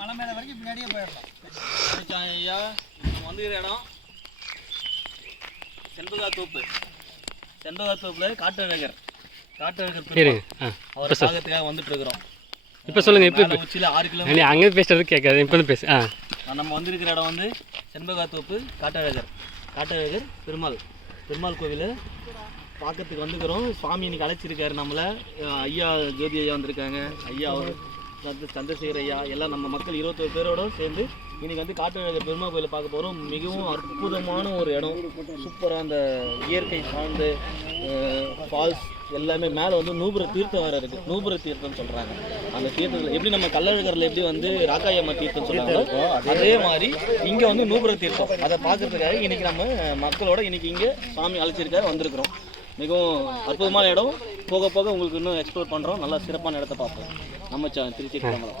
மலை மேலே வரைக்கும் பின்னாடியே போயிடலாம். ஐயா நம்ம வந்துக்கிற இடம் செண்பகாத்தோப்பில் காட்டழகர் அவரை பார்க்கறதுக்காக வந்துட்டு இருக்கிறோம். இப்போ சொல்லுங்கள். இப்போ உச்சியில் 6 கிலோமீட்டர் அங்கே பேசுறது கேட்காது. இப்போ பேசு. நம்ம வந்திருக்கிற இடம் வந்து செண்பகாத்தோப்பு காட்டழகர் பெருமாள் கோவில் பார்க்கறதுக்கு வந்துக்கிறோம். சுவாமி இன்னைக்கு அழைச்சிருக்காரு நம்மளை. ஐயா ஜோதி ஐயா வந்திருக்காங்க, ஐயா சந்திரசேகர் ஐயா, எல்லாம் நம்ம மக்கள் 21 பேரோட சேர்ந்து இன்னைக்கு வந்து காட்டழகர் பெருமாள் கோயிலை பார்க்க போகிறோம். மிகவும் அற்புதமான ஒரு இடம். சூப்பராக அந்த இயற்கை சார்ந்து ஃபால்ஸ் எல்லாமே மேலே வந்து நூபுர தீர்த்தம் வேறு இருக்குது. நூபுர தீர்த்தம்னு சொல்கிறாங்க. அந்த தீர்த்தத்தில் எப்படி நம்ம கள்ளழகரில் எப்படி வந்து ராக்காயம்மா தீர்த்தம் சொல்கிறாங்களோ அதே மாதிரி இங்கே வந்து நூபுர தீர்த்தம். அதை பார்க்குறதுக்காக இன்றைக்கி நம்ம மக்களோட இன்றைக்கி இங்கே சாமி அழைச்சிருக்காக வந்திருக்கிறோம். மிகவும் அற்புதமான இடம். போக போக உங்களுக்கு இன்னும் எக்ஸ்ப்ளோர் பண்ணுறோம். நல்லா சிறப்பான இடத்த பார்ப்போம் நம்ம திருச்சி கிளம்பலாம்.